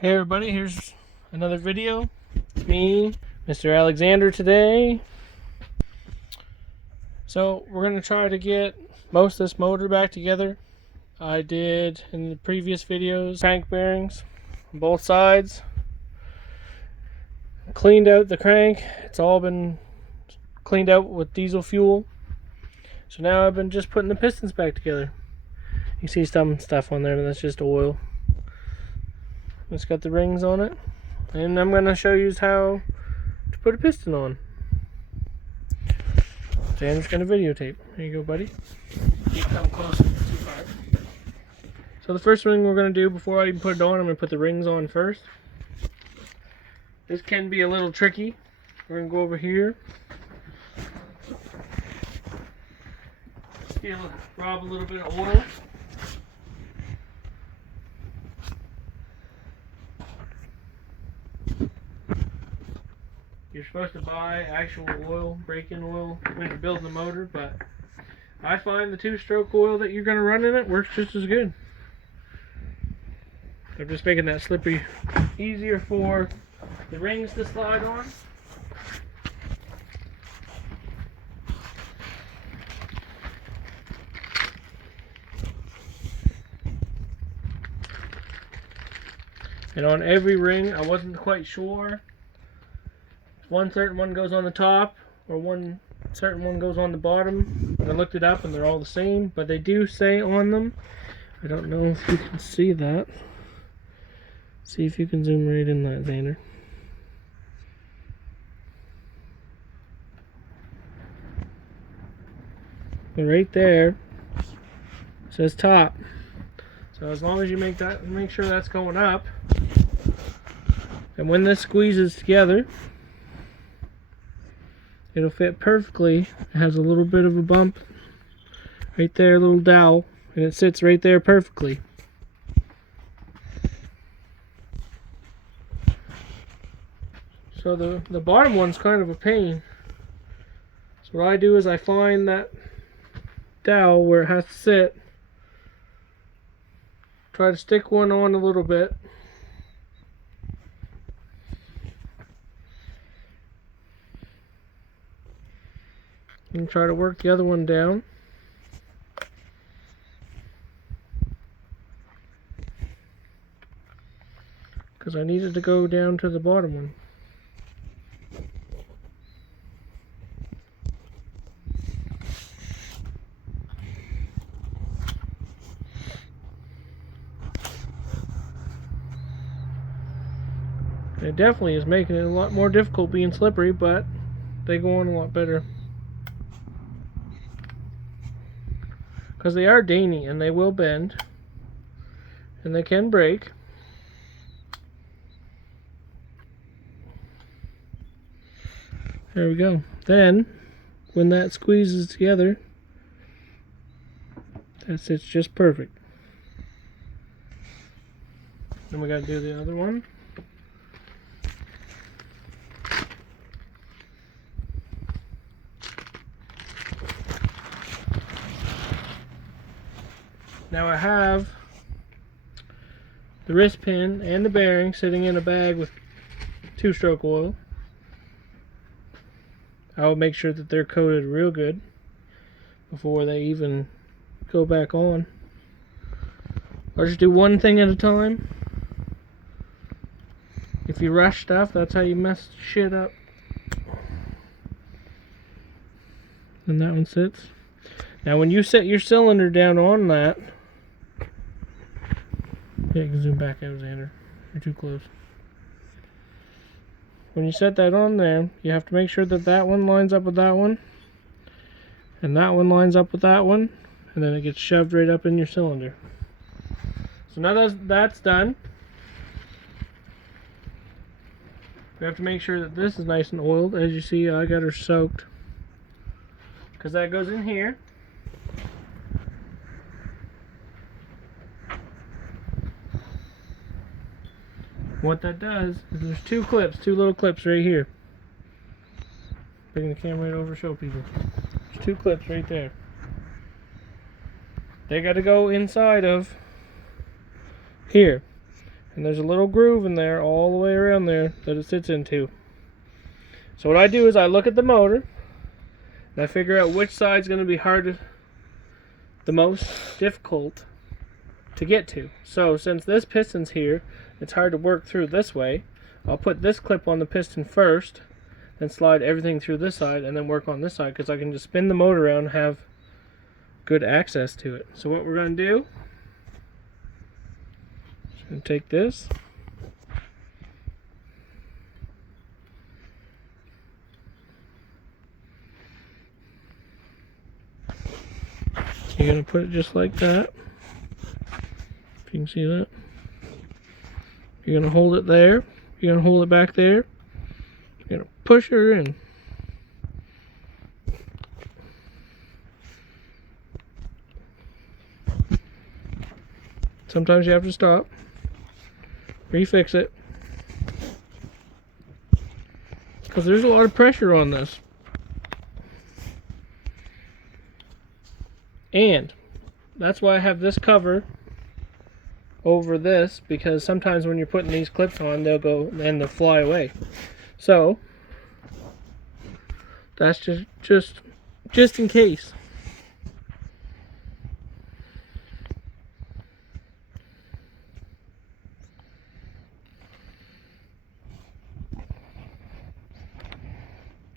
Hey everybody, here's another video. It's me, Mr. Alexander today. So we're going to try to get most of this motor back together. I did in the previous videos crank bearings on both sides. Cleaned out the crank. It's all been cleaned out with diesel fuel. So now I've been just putting the pistons back together. You see some stuff on there, but that's just oil. It's got the rings on it, and I'm going to show you how to put a piston on. Xander's going to videotape. Here you go, buddy. You come closer. Too far. So the first thing we're going to do before I even put it on, I'm going to put the rings on first. This can be a little tricky. We're going to go over here. Rob a little bit of oil. You're supposed to buy actual oil, break-in oil, when you're building the motor, but I find the two-stroke oil that you're going to run in it works just as good. I'm just making that slippery easier for the rings to slide on. And on every ring, I wasn't quite sure if one certain one goes on the top or one certain one goes on the bottom. I looked it up and they're all the same, but they do say on them. I don't know if you can see that. See if you can zoom right in that, Xander. But right there it says top. So as long as you make sure that's going up, and when this squeezes together, it'll fit perfectly. It has a little bit of a bump right there, a little dowel, and it sits right there perfectly. So the bottom one's kind of a pain. So what I do is I find that dowel where it has to sit, try to stick one on a little bit, and try to work the other one down. Because I needed to go down to the bottom one. It definitely is making it a lot more difficult being slippery, but they go on a lot better. Because they are dainty and they will bend. And they can break. There we go. Then, when that squeezes together, that sits just perfect. Then we gotta do the other one. Now I have the wrist pin and the bearing sitting in a bag with two-stroke oil. I will make sure that they're coated real good before they even go back on. I'll just do one thing at a time. If you rush stuff, that's how you mess shit up. And that one sits. Now when you set your cylinder down on that, yeah, you can zoom back out, Xander. You're too close. When you set that on there, you have to make sure that that one lines up with that one, and that one lines up with that one, and then it gets shoved right up in your cylinder. So now that's done. We have to make sure that this is nice and oiled. As you see, I got her soaked, because that goes in here. What that does is there's two little clips right here. Bring the camera right over, show people. There's two clips right there. They got to go inside of here. And there's a little groove in there all the way around there that it sits into. So what I do is I look at the motor and I figure out which side's going to be the most difficult to get to. So since this piston's here, it's hard to work through this way. I'll put this clip on the piston first, then slide everything through this side, and then work on this side, because I can just spin the motor around and have good access to it. So what we're going to do, just going to take this, you're going to put it just like that, if you can see that. You're going to hold it there, you're going to hold it back there, you're going to push her in. Sometimes you have to stop, refix it, because there's a lot of pressure on this. And that's why I have this cover over this, because sometimes when you're putting these clips on, they'll go and they'll fly away. So that's just in case.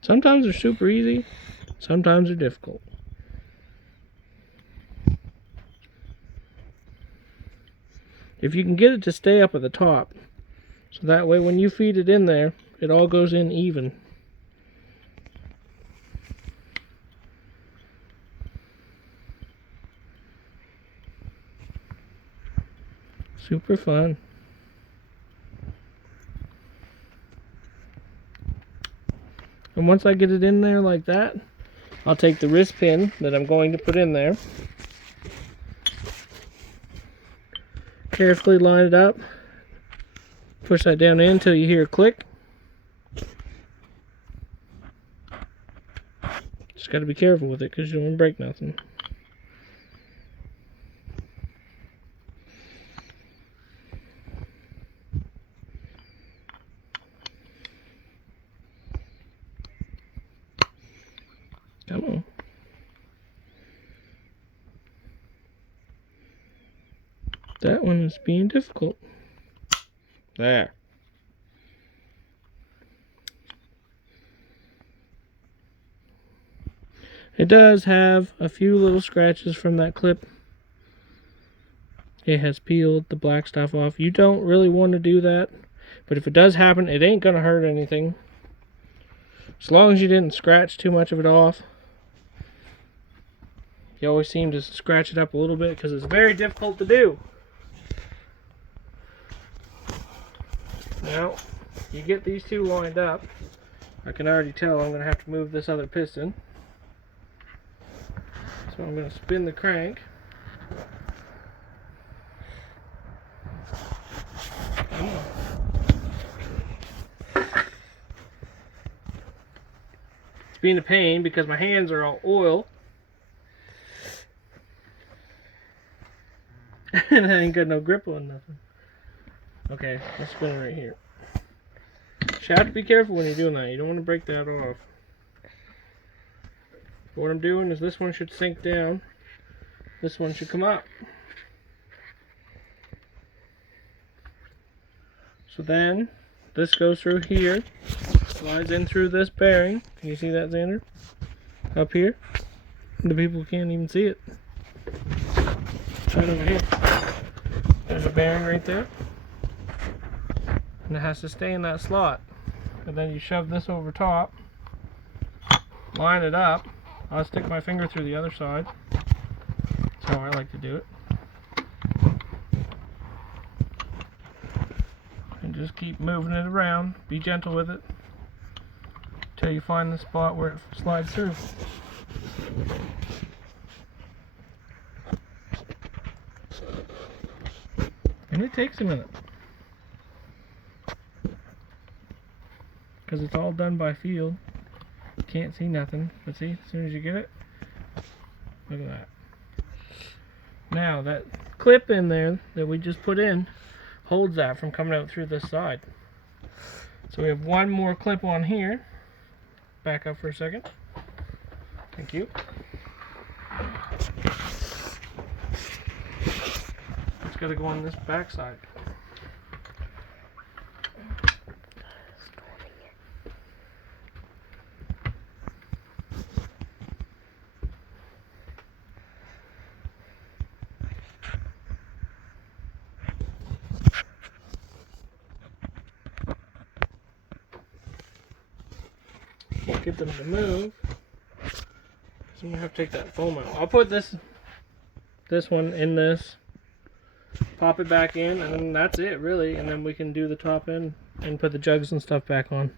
Sometimes they're super easy, sometimes they're difficult. If you can get it to stay up at the top, so that way when you feed it in there, it all goes in even. Super fun. And once I get it in there like that, I'll take the wrist pin that I'm going to put in there, carefully line it up, push that down in until you hear a click. Just got to be careful with it because you don't want to break nothing. Come on. That one is being difficult. There. It does have a few little scratches from that clip. It has peeled the black stuff off. You don't really want to do that, but if it does happen, it ain't gonna hurt anything. As long as you didn't scratch too much of it off. You always seem to scratch it up a little bit because it's very difficult to do. Now, you get these two lined up. I can already tell I'm going to have to move this other piston. So I'm going to spin the crank. It's being a pain because my hands are all oil. And I ain't got no grip on nothing. Okay, let's spin it right here. You have to be careful when you're doing that. You don't want to break that off. But what I'm doing is this one should sink down. This one should come up. So then, this goes through here. Slides in through this bearing. Can you see that, Xander? Up here. The people can't even see it. Right over here. There's a bearing right there. And it has to stay in that slot. And then you shove this over top. Line it up. I'll stick my finger through the other side. That's how I like to do it. And just keep moving it around. Be gentle with it. Until you find the spot where it slides through. And it takes a minute. Because it's all done by feel. You can't see nothing. But see, as soon as you get it, look at that. Now, that clip in there that we just put in, holds that from coming out through this side. So we have one more clip on here. Back up for a second. Thank you. It's got to go on this back side. We'll get them to move. So I'm gonna have to take that foam out. I'll put this one in this, pop it back in, and then that's it really. And then we can do the top end and put the jugs and stuff back on.